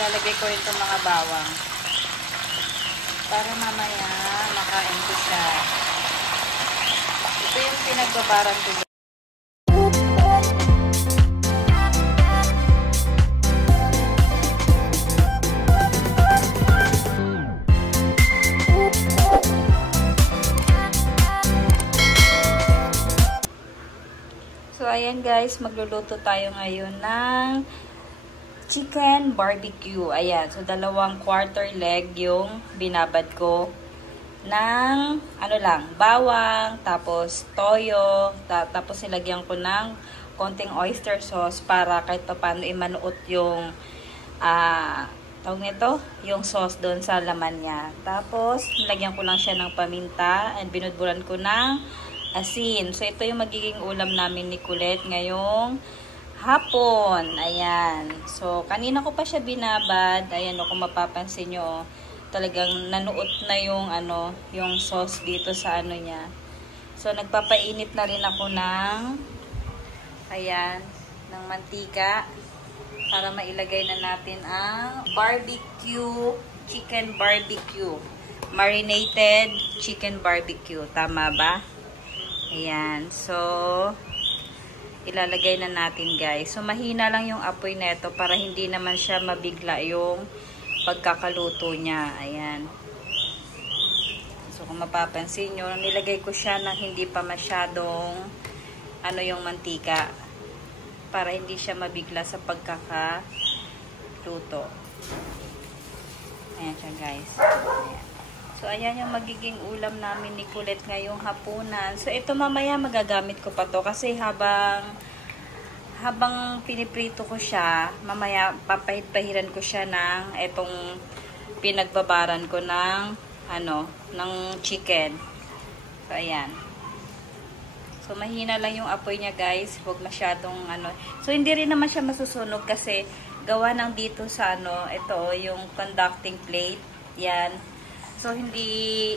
ilalagay ko rin itong mga bawang. Para mamaya makain ko siya. Ito yung pinagbabaran ko. So, ayan guys, magluluto tayo ngayon ng chicken barbecue. Ayan, so 2 quarter leg yung binabad ko ng, bawang, tapos toyo, tapos nilagyan ko ng konting oyster sauce para kahit pa paano imanuot yung, tawag nito, yung sauce doon sa laman niya. Tapos, nilagyan ko lang siya ng paminta and binudburan ko ng asin. So, ito yung magiging ulam namin ni Colette ngayong hapon. Ayan. So, kanina ko pa siya binabad. Ayan, kung mapapansin nyo, talagang nanuot na yung, yung sauce dito sa niya. So, nagpapainit na rin ako ng, ayan, ng mantika para mailagay na natin ang barbecue, chicken barbecue. Marinated chicken barbecue. Tama ba? Ayan. So, ilalagay na natin guys. So, mahina lang yung apoy neto para hindi naman siya mabigla yung pagkakaluto niya. Ayan. So, kung mapapansin nyo, nilagay ko siya na hindi pa masyadong yung mantika para hindi siya mabigla sa pagkakaluto. Ayan siya guys. Ayan. So, ayan yung magiging ulam namin ni Colette ngayong hapunan. So, ito mamaya magagamit ko pa to kasi habang piniprito ko siya, mamaya papahid-pahiran ko siya ng itong pinagbabaran ko ng, ng chicken. So, ayan. So, mahina lang yung apoy niya guys. Huwag masyadong, So, hindi rin naman siya masusunog kasi gawa ng dito sa, ito, yung conducting plate. Yan. So, hindi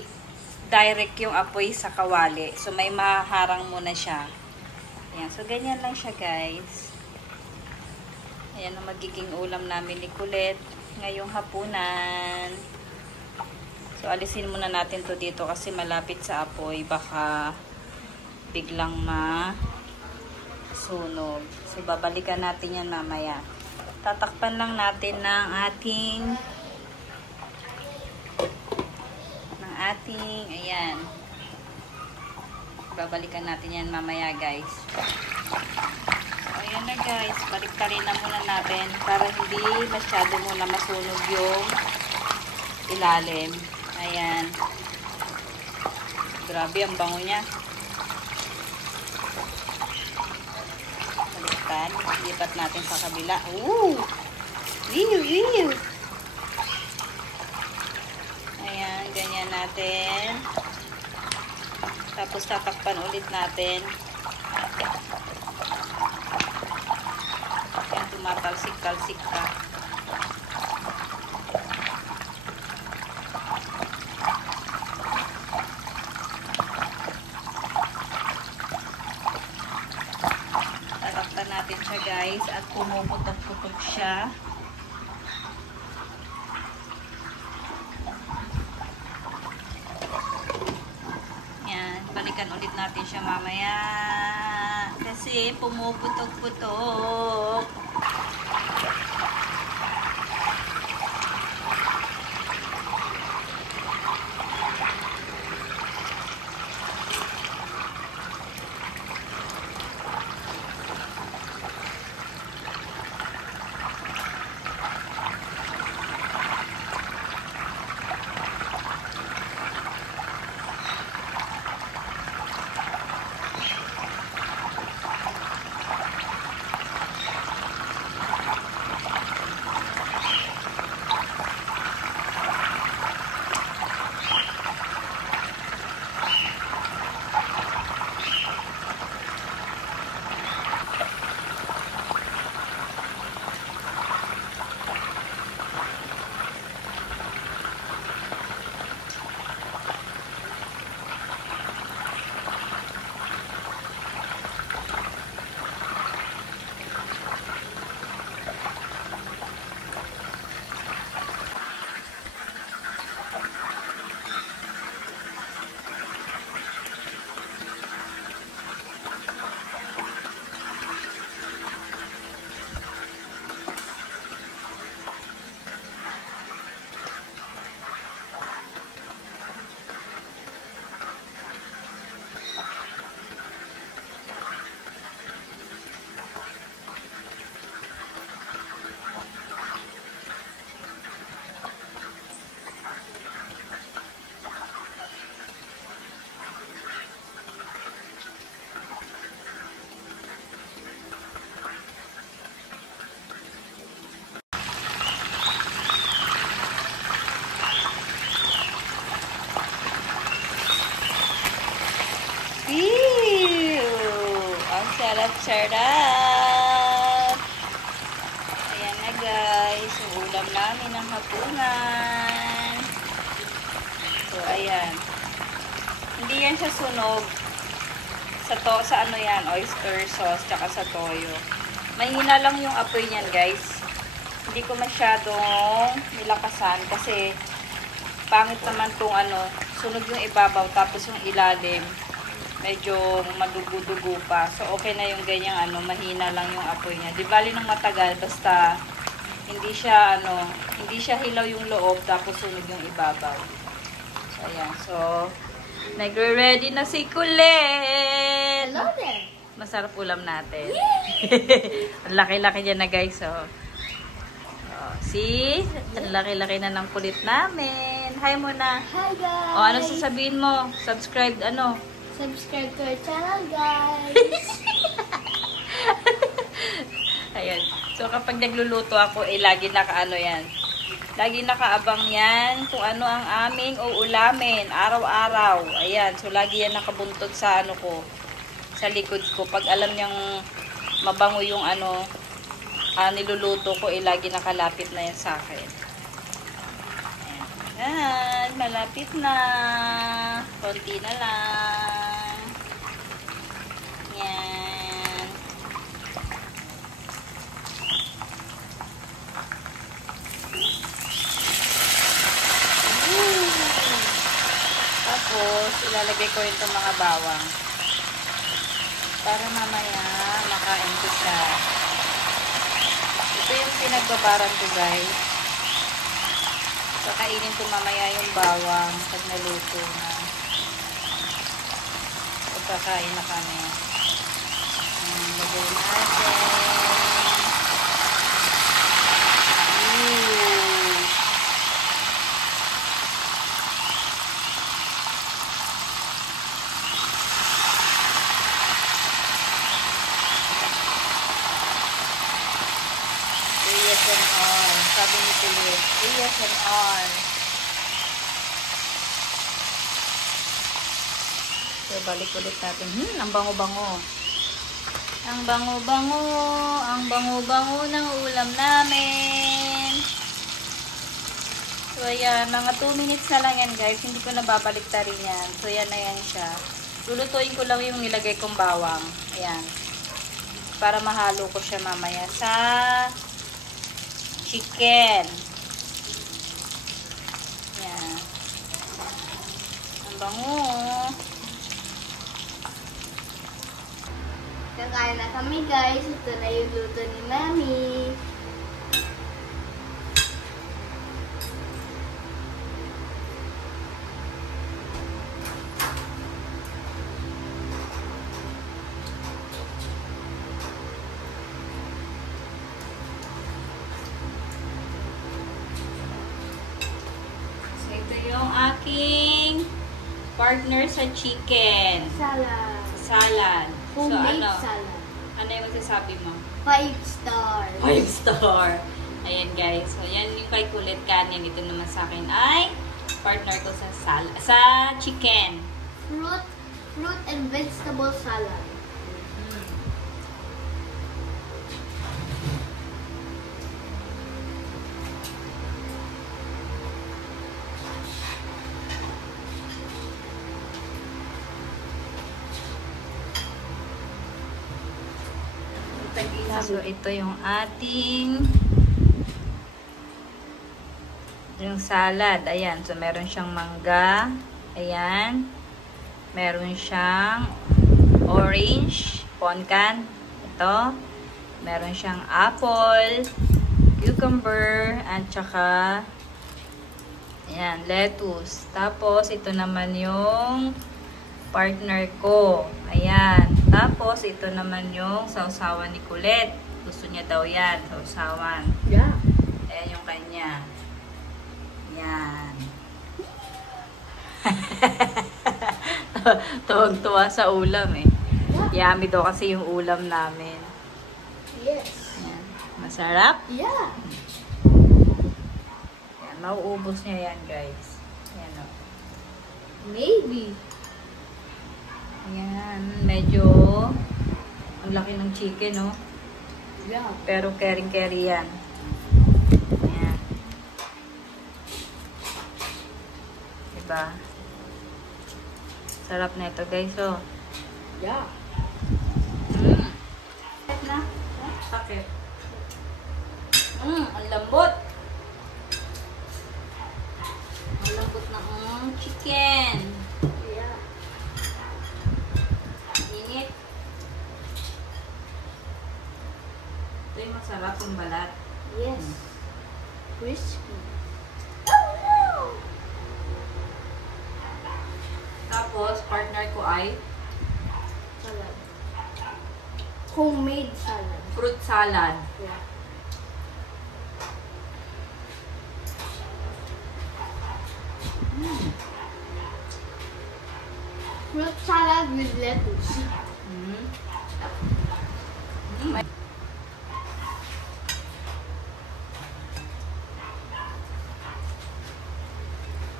direct yung apoy sa kawali. So, may maharang muna siya. Ayan. So, ganyan lang siya, guys. Ayan ang magiging ulam namin ni Colette ngayong hapunan. So, alisin muna natin to dito kasi malapit sa apoy. Baka biglang masunog. So, babalikan natin yan mamaya. Tatakpan lang natin ng ayan. Babalikan natin yan mamaya guys. So, ayan na guys. Balik-tarin na muna natin para hindi masyado muna masunog yung ilalim. Ayan. Grabe ang bango niya. Balikan. Lipat natin sa kabila. Ooh! Wiw! Ayan, ganyan natin. Tapos tatakpan ulit natin. Ayan, tumatalsik-talsik pa. Tatakpan natin siya guys at pumuputok-putok siya. Balikan ulit natin siya mamaya kasi pumuputok-putok. Sarap-sarap! Ayan na guys, yung ulam namin ng hapunan. So, ayan. Hindi yan siya sunog. Sa ano yan, oyster sauce, tsaka sa toyo. Mahina lang yung apoy niyan guys. Hindi ko masyadong nilakasan kasi pangit naman tong ano, sunog yung ibabaw tapos yung ilalim medyo madugo-dugo pa. So okay na yung ganyang ano, mahina lang yung apoy niya. Di bali nang matagal basta hindi siya ano, hindi siya hilaw yung loob tapos sunog yung ibabaw. So ayan. So nagre-ready na si Kulen. Hello there. Masarap ulam natin. Ang laki-laki niya na guys. So, see? Ang laki-laki na ng kulit namin. Hi muna. Hi guys. O, ano sasabihin mo? Subscribe, ano? Subscribe to our channel guys. Ayan. So, kapag nagluluto ako, lagi nakaano yan. Lagi nakaabang yan kung ano ang aming uulamin. Araw-araw. Ayan. So, lagi yan nakabuntot sa ano ko. Sa likod ko. Pag alam niyang mabango yung ano, niluluto ko, lagi nakalapit na yan sa akin. Ayan. Malapit na. Konti na lang. Ayan. Tapos, ilalagay ko rin itong mga bawang. Para mamaya, makain ko siya. Ito yung pinagbabaran ko, guys. Kakainin ko mamaya yung bawang pag naluto na. Pagkakain na kami. Lagay natin. Sabi ni Philip, yes and all. So, balik ulit natin. Ang bango-bango. Ang bango-bango. Ang bango-bango ng ulam namin. So, ayan. Mga 2 minutes na lang yan, guys. Hindi ko na babalik ta rin yan. So, yan na yan siya. Lulutuin ko lang yung nilagay kong bawang. Ayan. Para mahalo ko siya mamaya sa chicken. Yan. Ang bango. Kakain na kami guys. Ito na yung luto ni Mami. Yung aking partner sa chicken. Salad. Salad. So, Homemade ano? salad. Ano yung masasabi mo? 5 stars. 5 star. Ayan guys. So, yan yung kay Kulit kanin. Ito naman sa akin ay partner ko sa salad. Sa chicken. Fruit and vegetable salad. So, ito yung ating yung salad. Ayan. So, meron siyang mangga. Ayan. Meron siyang orange, poncan. Ito. Meron siyang apple, cucumber, at saka ayan, lettuce. Tapos, ito naman yung partner ko. Ayan. Tapos, ito naman yung sausawan ni Kulit. Gusto niya daw yan, sausawan. Yeah. Ayan yung kanya. Yan. Tuwag-tuwa sa ulam eh. Yummy daw kasi yung ulam namin. Yes. Ayan. Masarap? Yeah. Ayan. Mauubos niya yan guys. Ayan o. Maybe. Ayan. Medyo Ang laki ng chicken, no? Yeah. Pero caring-carry yan. Ayan. Diba? Sarap na ito, guys, oh. Yeah. Sakit na? Sakit. Ang lambot. Ang lambot ng chicken. Yeah. Init. Ito yung masarap yung balat. Yes. Crispy. Tapos, partner ko ay Salad. Homemade salad. fruit salad. Yeah. Fruit salad with lettuce. Mm.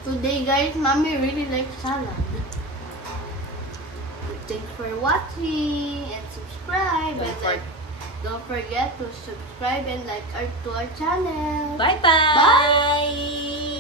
Today, guys, Mommy really likes salad. Thanks for watching and subscribe. Don't forget to subscribe and like to our channel. Bye-bye! Bye!